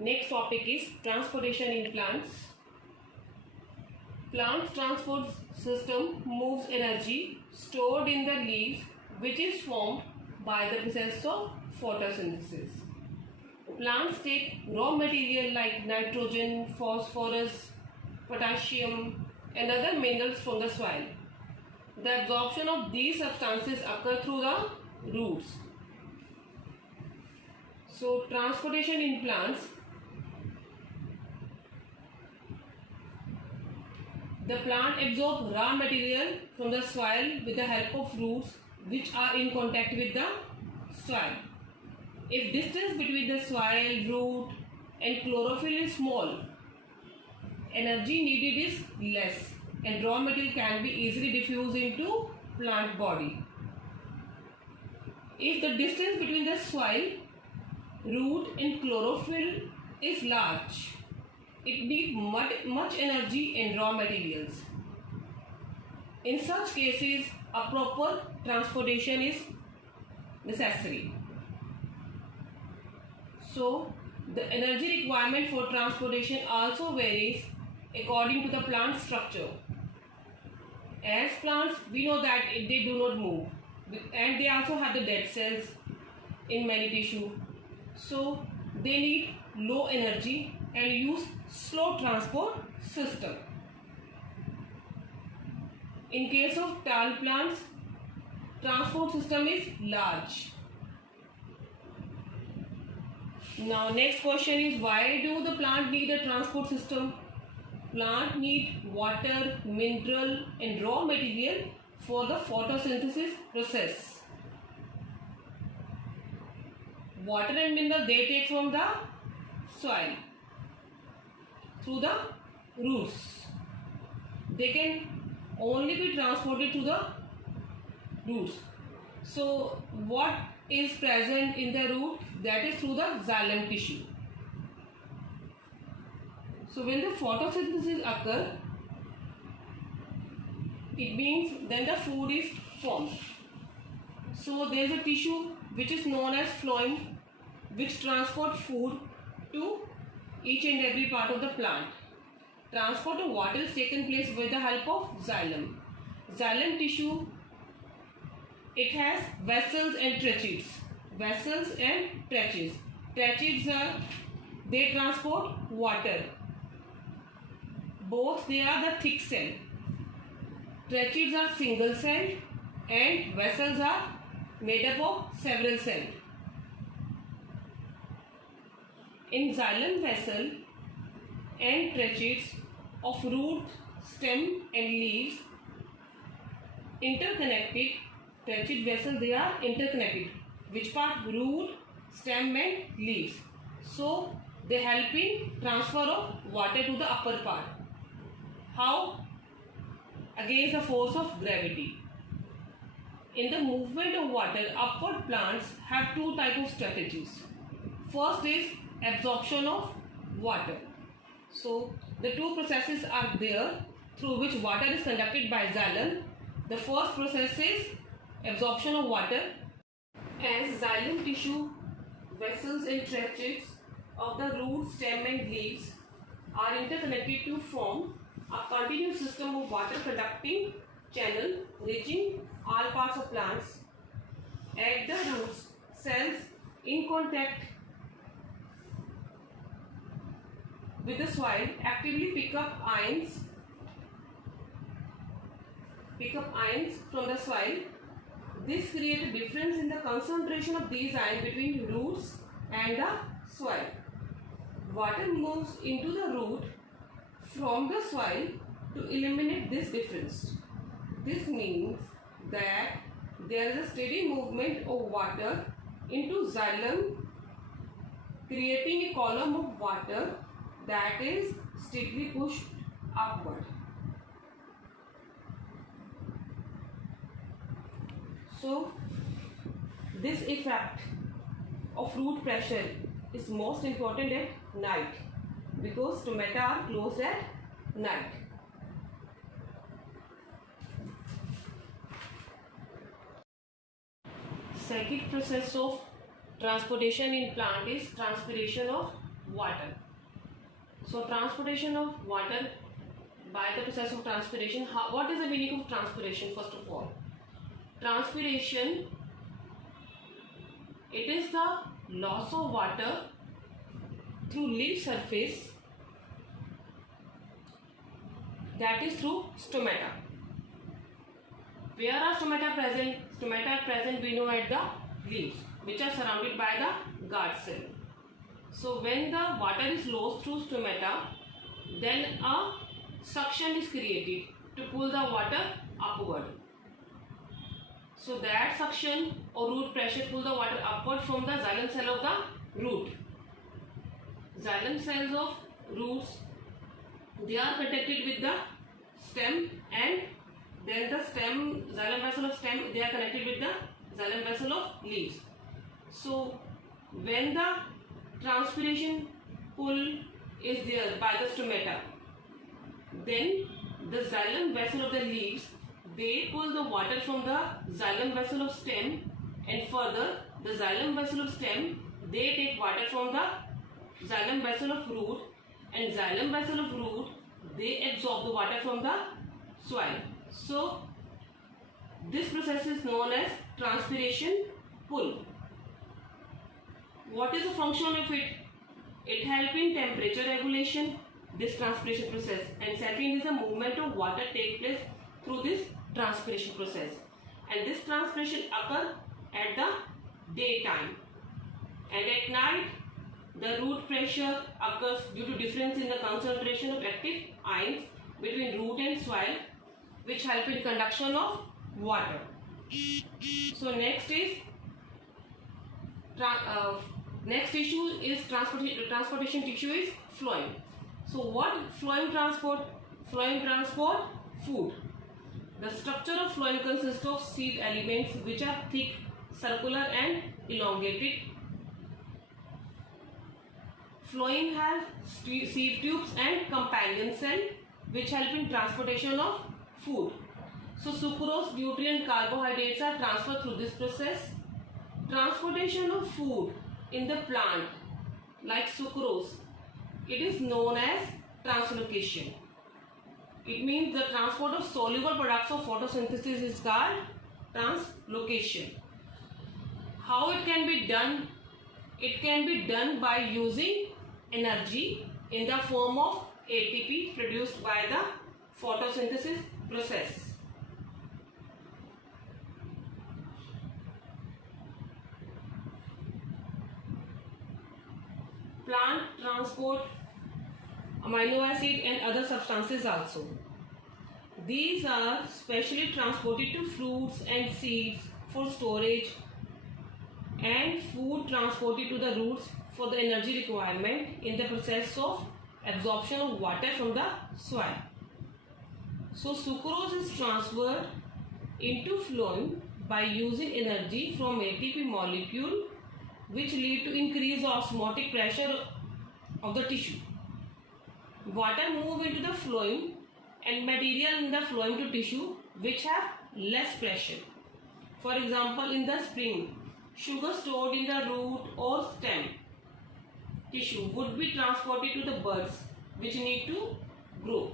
Next topic is transportation in plants. Plant transport system moves energy stored in the leaves, which is formed by the process of photosynthesis. Plants take raw material like nitrogen, phosphorus, potassium and other minerals from the soil. The absorption of these substances occur through the roots. So transportation in plants. The plant absorbs raw material from the soil with the help of roots which are in contact with the soil. If distance between the soil, root and chlorophyll is small, energy needed is less and raw material can be easily diffused into plant body. If the distance between the soil, root and chlorophyll is large, it needs much energy and raw materials. In such cases, a proper transportation is necessary. So, the energy requirement for transportation also varies according to the plant structure. As plants, we know that they do not move and they also have the dead cells in many tissue. So, they need low energy and use slow transport system. In case of tall plants, transport system is large. Now next question is, why do the plant need a transport system? Plant need water, mineral and raw material for the photosynthesis process. Water and mineral they take from the soil through the roots. They can only be transported to the roots. So what is present in the root? That is through the xylem tissue. So when the photosynthesis occurs, it means then the food is formed. So there is a tissue which is known as phloem, which transport food to each and every part of the plant. Transport of water is taken place with the help of xylem. Xylem tissue, it has vessels and tracheids. Vessels and tracheids. Tracheids they transport water. Both they are the thick cell. Tracheids are single celled and vessels are made up of several cells. In xylem vessel and tracheids of root, stem and leaves interconnected. Tracheid vessels they are interconnected. Which part? Root, stem and leaves. So they help in transfer of water to the upper part. How? Against the force of gravity. In the movement of water, upward plants have two types of strategies. First is absorption of water. So the two processes are there through which water is conducted by xylem. The first process is absorption of water. As xylem tissue, vessels and tracheids of the root, stem and leaves are interconnected to form a continuous system of water conducting channel reaching all parts of plants. At the roots, cells in contact with the soil actively pick up ions from the soil. This creates a difference in the concentration of these ions between roots and the soil. Water moves into the root from the soil to eliminate this difference. This means that there is a steady movement of water into xylem, creating a column of water that is steadily pushed upward. So this effect of root pressure is most important at night because stomata are closed at night. Second process of transportation in plant is transpiration of water. So transportation of water by the process of transpiration. What is the meaning of transpiration? First of all, transpiration, it is the loss of water through leaf surface, that is through stomata. Where are stomata present? Stomata are present, we know, at the leaves, which are surrounded by the guard cell. So when the water is lost through stomata, then a suction is created to pull the water upward. So that suction or root pressure pull the water upward from the xylem cell of the root. Xylem cells of roots, they are connected with the stem, and then the stem, xylem vessel of stem, they are connected with the xylem vessel of leaves. So when the transpiration pull is there by the stomata, then the xylem vessel of the leaves, they pull the water from the xylem vessel of stem, and further the xylem vessel of stem, they take water from the xylem vessel of root, and xylem vessel of root, they absorb the water from the soil. So this process is known as transpiration pull. What is the function of it? It helps in temperature regulation, this transpiration process, and second is the movement of water take place through this transpiration process, and this transpiration occur at the daytime, and at night the root pressure occurs due to difference in the concentration of active ions between root and soil, which help in conduction of water. So next issue is transportation tissue is phloem. So what phloem transport? Phloem transport food. The structure of phloem consists of seed elements which are thick, circular and elongated. Phloem has seed tubes and companion cell which help in transportation of food. So sucrose, nutrient, carbohydrates are transferred through this process. Transportation of food in the plant like sucrose, it is known as translocation. It means the transport of soluble products of photosynthesis is called translocation. How it can be done? It can be done by using energy in the form of ATP produced by the photosynthesis process. Plant transport amino acid and other substances also. These are specially transported to fruits and seeds for storage, and food transported to the roots for the energy requirement in the process of absorption of water from the soil. So sucrose is transferred into phloem by using energy from ATP molecule, which lead to increase of osmotic pressure of the tissue. Water move into the phloem and material in the phloem to tissue which have less pressure. For example, in the spring, sugar stored in the root or stem tissue would be transported to the buds which need to grow.